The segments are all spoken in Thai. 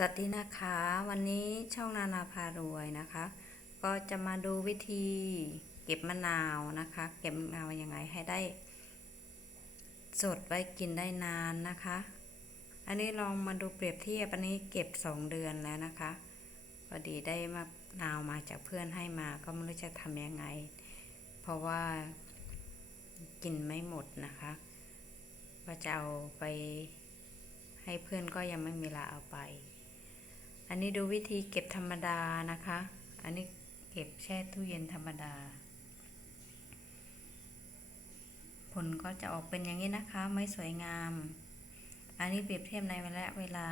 สวัสดีนะคะ วันนี้ช่องนานาพารวยนะคะ ก็จะมาดูวิธีเก็บมะนาวนะคะ เก็บมะนาวยังไงให้ได้ สดไว้กินได้นานนะคะ อันนี้ลองมาดูเปรียบเทียบอันนี้เก็บสองเดือนแล้วนะคะพอดีได้มะนาวมาจากเพื่อนให้มาก็ไม่รู้จะทำยังไง เพราะว่ากินไม่หมดนะคะก็จะเอาไปให้เพื่อนก็ยังไม่มีเวลาเอาไป อันนี้ดูวิธีเก็บธรรมดานะคะ อันนี้เก็บแช่ตู้เย็นธรรมดา ผลก็จะออกเป็นอย่างนี้นะคะ ไม่สวยงาม อันนี้เปรียบเทียบในระยะเวลา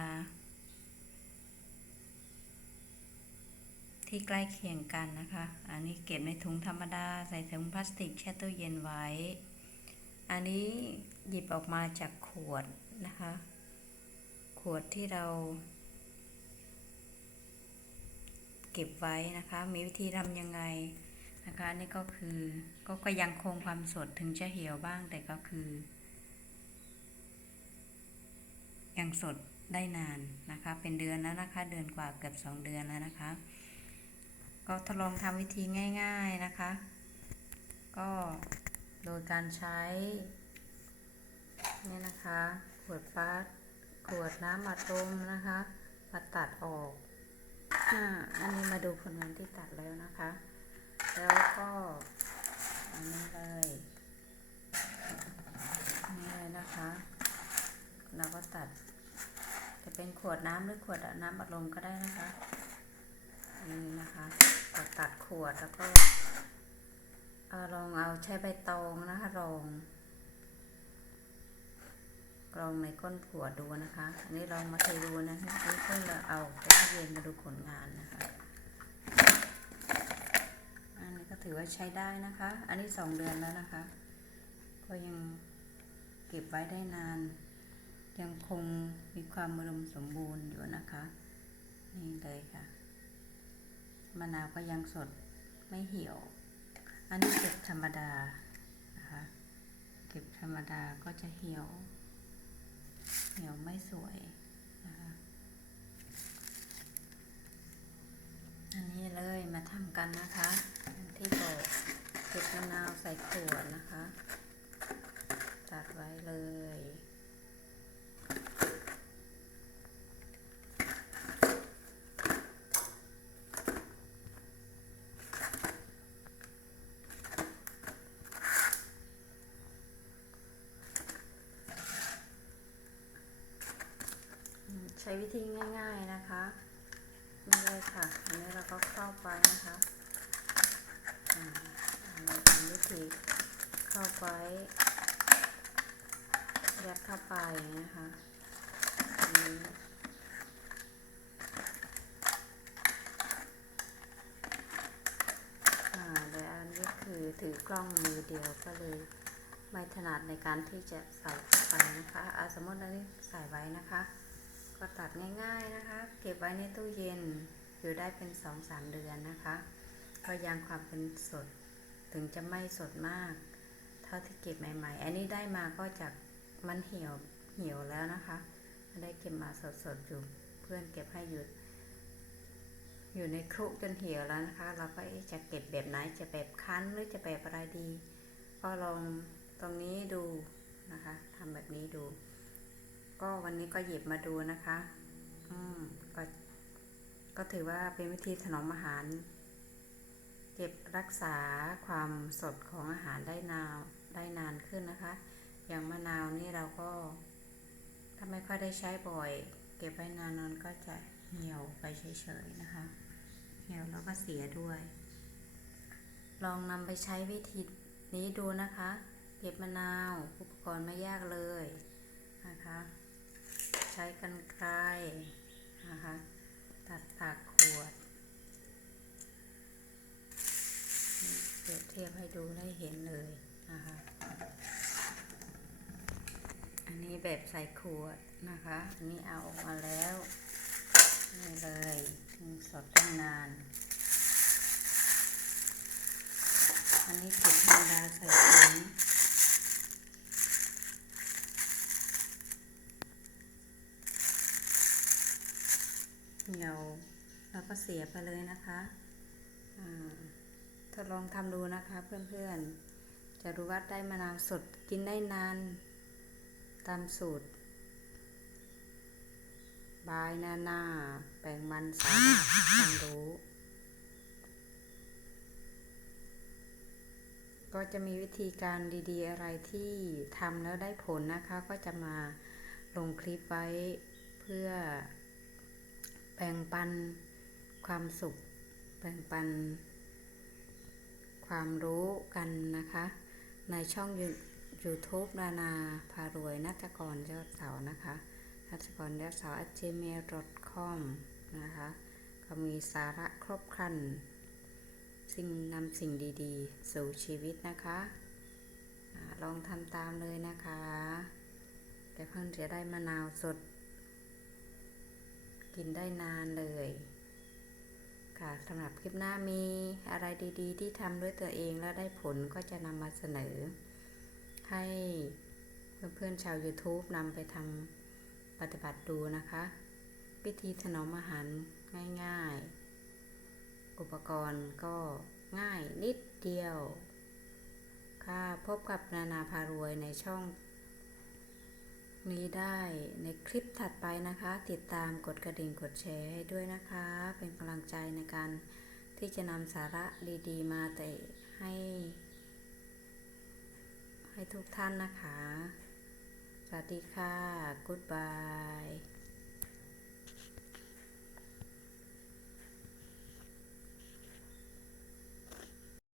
ที่ใกล้เคียงกันนะคะ อันนี้เก็บในถุงธรรมดา ใส่ถุงพลาสติกแช่ตู้เย็นไว้ อันนี้หยิบออกมาจากขวดนะคะ ขวดที่เรา เก็บไว้นะคะ มีวิธีทำยังไงนะคะนี่ก็คือก็ก็ยังคงความสดถึงจะเหี่ยวบ้างแต่ก็คือ ยังสดได้นานนะคะ เป็นเดือนแล้วนะคะ เดือนกว่าเกือบสองเดือนแล้วนะคะ ก็ทดลองทำวิธีง่าย ๆนะคะ ก็โดยการใช้นี่นะคะ ขวดปาสขวดน้ำอัดลมนะคะมาตัดออก อ่าอันนี้มาดูผลงานที่ตัดแล้วนะคะ แล้วก็อันนี้เลยอันนี้เลยนะคะ เราก็ตัด จะเป็นขวดน้ำหรือขวดน้ำอัดลมก็ได้นะคะอันนี้นะคะก็ตัดขวดแล้วก็อลองเอาใช้ใบตองนะคะรอง กรองในก้นขวดดูนะคะ อันนี้ลองมาเทดูนะนี่เพิ่งเราเอาไปที่เย็นมาดูผลงานนะคะ อันนี้ก็ถือว่าใช้ได้นะคะ อันนี้สองเดือนแล้วนะคะ ก็ยังเก็บไว้ได้นาน ยังคงมีความอุดมสมบูรณ์อยู่นะคะ นี่เลยค่ะ มะนาวก็ยังสดไม่เหี่ยว อันนี้เก็บธรรมดานะคะ เก็บธรรมดาก็จะเหี่ยว เหี่ยวไม่สวยนะคะอันนี้เลยมาทำกันนะคะที่บอกเก็บมะนาวใส่ขวดนะคะตัดไว้เลย ใช้วิธีง่ายๆนะคะนี่เลยค่ะ อันนี้เราก็เข้าไปนะคะอ่าอันนี้วิธีเข้าไปยัดเข้าไปนะคะอ่าและนี่คือถือกล้องมือเดียวก็เลยไม่ถนัดในการที่จะใส่เข้าไปนะคะอาสมมติอันนี้ใส่ไว้นะคะ ก็ตัดง่าย ๆนะคะ เก็บไว้ในตู้เย็นอยู่ได้เป็นสองสามเดือนนะคะ ก็ยังความเป็นสดถึงจะไม่สดมาก เท่าที่เก็บใหม่ ๆ อันนี้ได้มาก็จากมันเหี่ยวเหี่ยวแล้วนะคะได้เก็บมาสดๆอยู่เพื่อนเก็บให้หยุดอยู่ในครุจนเหี่ยวแล้วนะคะ เราก็จะเก็บแบบไหนจะแบบคั้นหรือจะแบบอะไรดี ก็ลองตรงนี้ดูนะคะทำแบบนี้ดู ก็วันนี้ก็หยิบมาดูนะคะ อืมก็ก็ถือว่าเป็นวิธีถนอมอาหาร เก็บรักษาความสดของอาหารได้นานได้นานขึ้นนะคะ อย่างมะนาวนี่เราก็ ถ้าไม่ค่อยได้ใช้บ่อย เก็บไว้นานนก็จะเหี่ยวไปเฉยๆนะคะ เหี่ยวแล้วก็เสียด้วย ลองนำไปใช้วิธีนี้ดูนะคะ เก็บมะนาวอุปกรณ์ไม่ยากเลยนะคะ ใช้กันไกรนะคะตัดปากขวดเปรียบเทียบให้ดูได้เห็นเลยนะคะอันนี้แบบใส่ขวดนะคะอันนี้เอาออกมาแล้วนี่เลยสดตั้งนาน อันนี้เก็บธรรมดาใส่ถุง หี่ยวเรา ก็เสียไปเลยนะคะทดลองทำดูนะคะเพื่อนๆ จะรู้ว่าได้มะนาวสดกินได้นาน ตามสูตร บายนานาแบ่งมันสาระความรู้ ก็จะมีวิธีการดีๆ อะไรที่ทำแล้วได้ผลนะคะ ก็จะมาลงคลิปไว้เพื่อแบ่งปัน ความสุขแบ่งปัน ความรู้กันนะคะ ในช่องยู YouTube นานาพารวยนัตกรยอดเสานะคะนัตกรยอดเสา gmail.com นะคะ ก็มีสาระครบครัน สิ่งนำสิ่งดีๆ สู่ชีวิตนะคะลองทำตามเลยนะคะแต่เพิ่งจะได้มะนาวสด กินได้นานเลย ค่ะสำหรับคลิปหน้ามีอะไรดีๆ ที่ทำด้วยตัวเองแล้วได้ผลก็จะนำมาเสนอ ให้เพื่อนๆชาว YouTube นำไปทำปฏิบัติดูนะคะวิธีถนอมอาหารง่ายๆ อุปกรณ์ก็ง่ายนิดเดียว ค่ะพบกับนานาพารวยในช่อง นี้ได้ในคลิปถัดไปนะคะ ติดตามกดกระดิ่งกดแชร์ให้ด้วยนะคะ เป็นกำลังใจในการที่จะนำสาระดีๆ มาแต่ให้ ให้ทุกท่านนะคะ สวัสดีค่ะ Goodbye